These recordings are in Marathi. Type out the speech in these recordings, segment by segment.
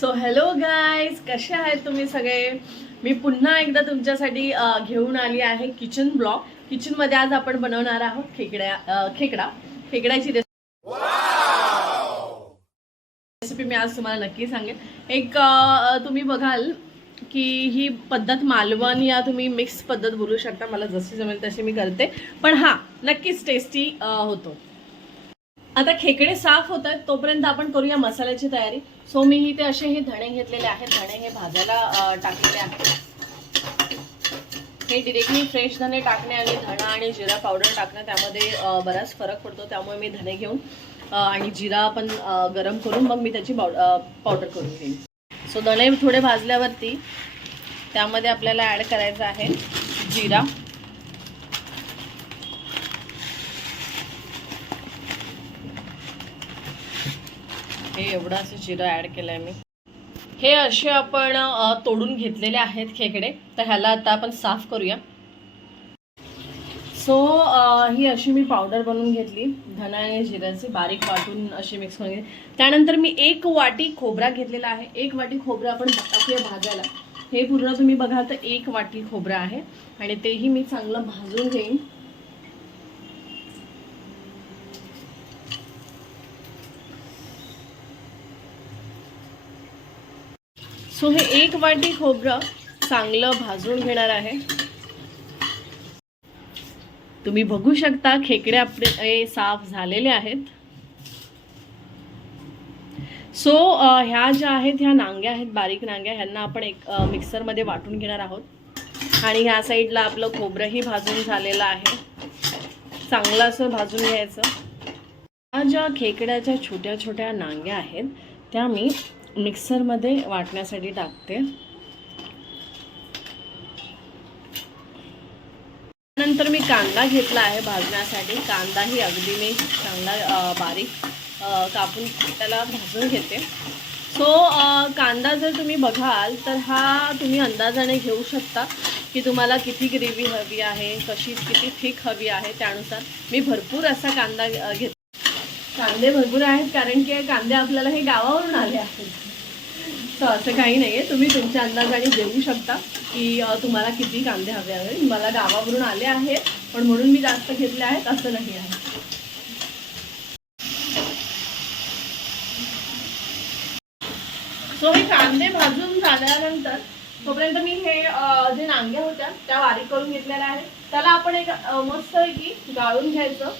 सो हॅलो गाईज कसे आहेत तुम्ही सगळे? मी पुन्हा एकदा तुमच्यासाठी घेऊन आली आहे किचन ब्लॉग. किचनमध्ये आज आपण बनवणार आहोत खेकड्या खेकडा. खेकड्याची रेसिपी मी आज तुम्हाला नक्की सांगेन. एक तुम्ही बघाल की ही पद्धत मालवण या तुम्ही मिक्स पद्धत बोलू शकता. मला जशी जमेल तशी मी करते. पण हां नक्कीच टेस्टी होतो. आता खेकडे साफ होत आहेत तोपर्यंत आपण करूया मसाल्याची तयारी. सो मी इथे असे हे धणे घेतलेले आहेत. धणे हे भाजायला टाकलेले आहेत. हे डिरेक्टली फ्रेश धणे टाकणे आणि धणा आणि जिरा पावडर टाकणं त्यामध्ये बराच फरक पडतो. त्यामुळे मी धणे घेऊन आणि जिरा पण गरम करून मग मी त्याची पाव- पावडर करून घेईन. सो धणे थोडे भाजल्यावरती त्यामध्ये आपल्याला ॲड करायचं आहे जिरा. हे एवढा असं जिरं ॲड केलं आहे मी. हे असे आपण तोडून घेतलेले आहेत खेकडे. तर ह्याला आता आपण साफ करूया. सो ही अशी मी पावडर बनवून घेतली. धना आणि जिऱ्याची बारीक वाटून अशी मिक्स करून घेतली. त्यानंतर मी एक वाटी खोबरा घेतलेला आहे. एक वाटी खोबरा आपण टाकूया भाजायला. हे पूर्ण तुम्ही बघा तर एक वाटी खोबरा आहे. आणि तेही मी चांगलं भाजून घेईन. सो हे एक वाटी खोबरं चांगलं भाजून घेणार आहे. तुम्ही बघू शकता खेकडे आपले साफ झालेले आहेत. सो ह्या ज्या आहेत ह्या नांग्या आहेत बारीक नांग्या ह्यांना आपण एक मिक्सरमध्ये वाटून घेणार आहोत. आणि ह्या साईडला आपलं खोबरंही भाजून झालेलं आहे. चांगलं असं भाजून घ्यायचं. ह्या ज्या खेकड्याच्या छोट्या छोट्या नांग्या आहेत त्या मी मिक्सरमध्ये वाटण्यासाठी टाकते. नंतर मी कांदा घेतला आहे भाजण्यासाठी. कांदाही अगदी मी चांगला बारीक कापून त्याला भाजून घेते. सो कांदा जर तुम्ही बघाल तर हा तुम्ही अंदाजाने घेऊ शकता की तुम्हाला किती ग्रेव्ही हवी आहे कशी किती थिक हवी आहे. त्यानुसार मी भरपूर असा कांदा घेतो घेत कांदे भरपूर आहेत कारण की कांदे आपल्याला हे गावावरून आले आहेत. तर असं काही नाही आहे तुम्ही तुमच्या अंदाजाने देऊ शकता की तुम्हाला किती कांदे हवे आहेत. मला गावावरून आले आहेत पण म्हणून मी जास्त घेतले आहेत असं नाही आहे. सो हे कांदे भाजून झाल्यानंतर तोपर्यंत मी हे जे नांग्या होत्या त्या बारीक करून घेतलेल्या आहेत. त्याला आपण एक मस्त की गाळून घ्यायचं.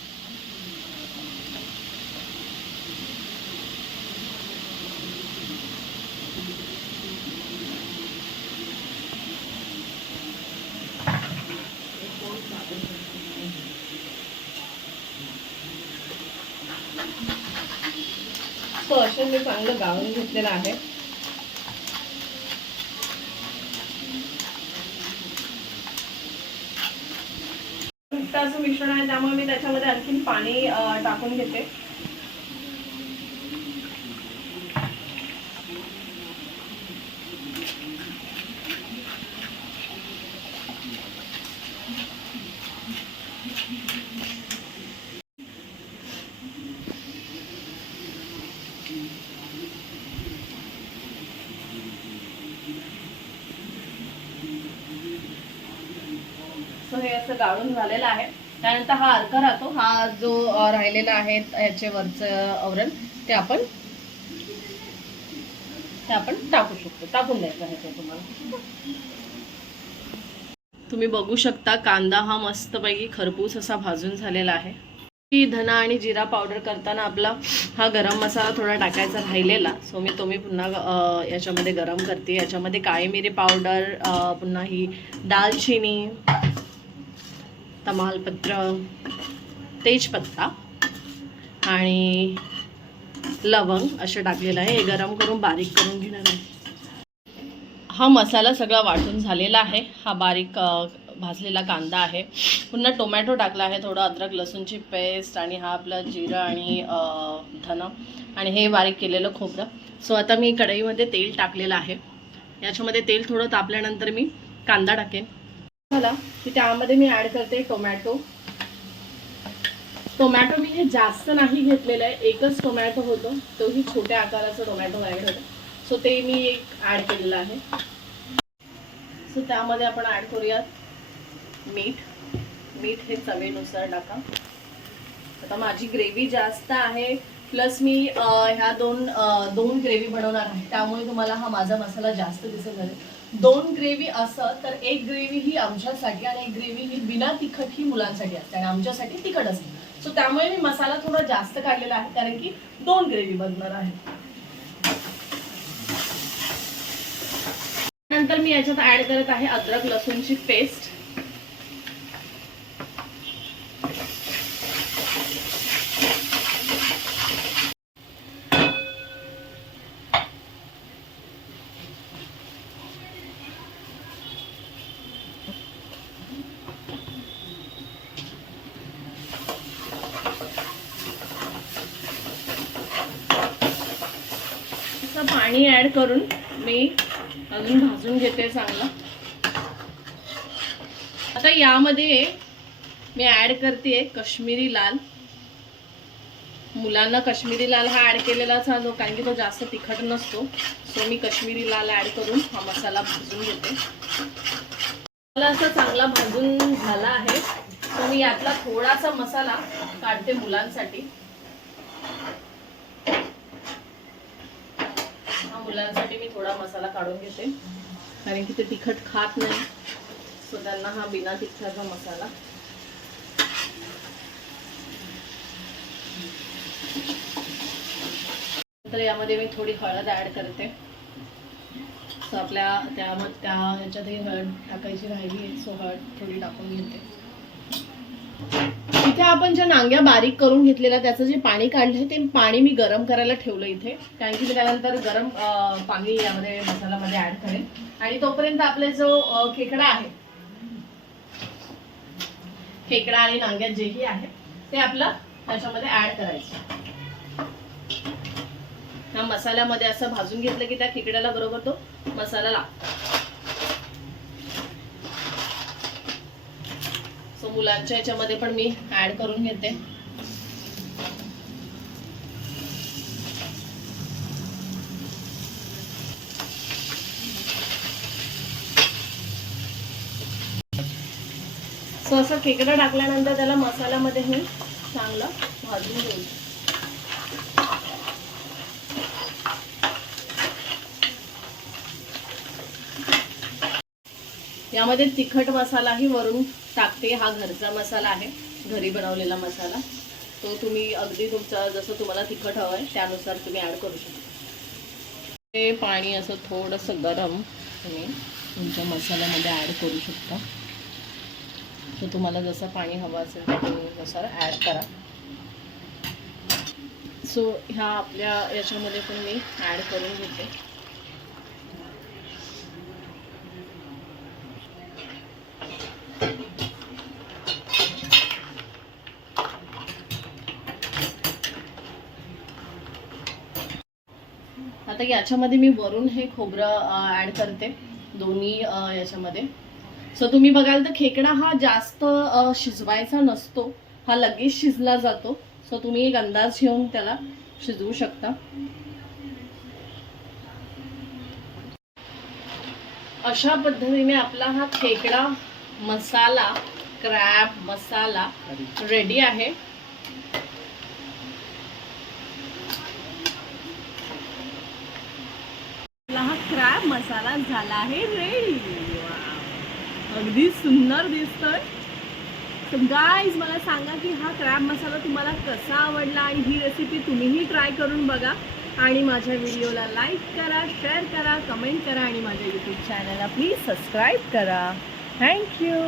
तो असे मी चांगलं गाळून घेतलेलं आहे. असं मिश्रण आहे त्यामुळे मी त्याच्यामध्ये आणखीन पाणी टाकून घेते. असं गाळून झालेलं आहे. त्यानंतर हा अर्क राहतो. हा जो राहिलेला आहे याचे वरचं आवरण ते आपण ते आपण टाकू शकतो. टाकून द्यायचं आहे तुम्हाला. तुम्ही बघू शकता कांदा हा मस्तपैकी खरपूस असा भाजून झालेला आहे. की धना आणि जिरा पावडर करताना आपला हा गरम मसाला थोडा टाकायचा राहिलेला. सो मी तो मी पुन्हा याच्यामध्ये गरम करते. याच्यामध्ये काळी मिरी पावडर पुन्हा ही दालचिनी तमालपत्र तेजपत्ता आणि लवंग असं टाकलेलं आहे. हे गरम करून बारीक करून घेणार आहे. हा मसाला सगळा वाटून झालेला आहे. हा बारीक भाजलेला कांदा आहे. पुन्हा टोमॅटो टाकला आहे थोडं अद्रक लसूणची पेस्ट आणि हा आपला जिरं आणि अ, धनं आणि हे बारीक केलेलं खोबरं. सो आता मी कढईमध्ये तेल टाकलेलं आहे. याच्यामध्ये तेल थोडं तापल्यानंतर मी कांदा टाकेन. झाला. की त्यामध्ये मी ॲड करते टोमॅटो टोमॅटो मी हे जास्त नाही घेतलेलं आहे. एकच टोमॅटो होतो. तोही छोट्या आकाराचा टोमॅटो ॲड होतो. सो ते मी एक ॲड केलेलं आहे. सो त्यामध्ये आपण ॲड करूयात मीठ. मीठ हे चवीनुसार टाका. आता माझी ग्रेव्ही जास्त आहे. प्लस मी ह्या दोन दोन ग्रेव्ही बनवणार आहे. त्यामुळे तुम्हाला हा माझा मसाला जास्त दिसत झाले दोन ग्रेव्ही असं तर एक ग्रेव्ही ही आमच्यासाठी आणि एक ग्रेव्ही ही बिना तिखट ही मुलांसाठी असते आणि आमच्यासाठी तिखट असते सो त्यामुळे मी मसाला थोडा जास्त काढलेला आहे कारण की दोन ग्रेव्ही बनणार आहे. नंतर मी याच्यात ऍड करत आहे अद्रक लसूणची पेस्ट पाणी ऍड करून मी अजून भाजून घेते चांगलं. आता यामध्ये मी ऍड करते कश्मीरी लाल. मुलांना कश्मीरी लाल हा ऍड केलेलाच हवं कारण की तो जास्त तिखट नसतो. सो मी कश्मीरी लाल ऍड करून हा मसाला भाजून घेते. मला असा चांगला भाजून झाला आहे. सो मी यातला थोडासा मसाला काढते मुलांसाठी. मुलांसाठी मी थोडा मसाला काढून घेते. कारण की ते तिखट खात नाही. सो त्यांना हा बिना तिखटाचा मसाला. तर यामध्ये मी थोडी हळद ऍड करते. सो आपल्या त्या त्या ह्याच्यातही हळद टाकायची राहिली आहे. सो हळद थोडी टाकून घेते. इथे आपण ज्या नांग्या बारीक करून घेतलेल्या त्याचं जे पाणी काढलंय ते पाणी मी गरम करायला ठेवलं इथे. कारण की मी त्यानंतर गरम पाणी यामध्ये मसाल्यामध्ये ऍड करेन. आणि तोपर्यंत आपला जो खेकडा आहे खेकडा आणि नांग्या जेही आहे ते आपलं त्याच्यामध्ये ऍड करायचं. ह्या मसाल्यामध्ये असं भाजून घेतलं की त्या खेकड्याला बरोबर तो मसाला लागतो. सो मुलांच्या याच्यामध्ये पण मी ऍड करून घेते. सो असं खेकडा टाकल्यानंतर त्याला मसाल्यामध्ये मी चांगलं भाजून घेऊ यामध्ये तिखट मसालाही वरून टाकते. हा घरचा मसाला आहे. घरी बनवलेला मसाला. तो तुम्ही अगदी तुमचा जसं तुम्हाला तिखट हवं आहे त्यानुसार तुम्ही ॲड करू शकता. हे पाणी असं थोडंसं गरम तुम्ही तुमच्या मसाल्यामध्ये ॲड करू शकता. तर तुम्हाला जसं पाणी हवं असेल त्या त्यानुसार ॲड करा. सो ह्या आपल्या याच्यामध्ये पण मी ॲड करून घेते. आता याच्यामध्ये मी वरून हे खोबरं ॲड करते. दोन्ही याच्यामध्ये. सो तुम्ही बघाल तर खेकडा हा जास्त शिजवायचा नसतो. हा लगेच शिजला जातो. सो तुम्ही एक अंदाज घेऊन त्याला शिजवू शकता. अशा पद्धतीने आपला हा खेकडा मसाला क्रॅब मसाला रेडी आहे. आपला हा क्रॅब मसाला झाला आहे रेडी अगदी सुंदर दिसतोय. तर गाईज मला सांगा की हा क्रॅब मसाला तुम्हाला कसा आवडला आणि ही रेसिपी तुम्हीही ट्राय करून बघा. आणि माझ्या व्हिडिओला लाईक करा शेअर करा कमेंट करा आणि माझ्या यूट्यूब चॅनलला प्लीज सबस्क्राईब करा. थँक्यू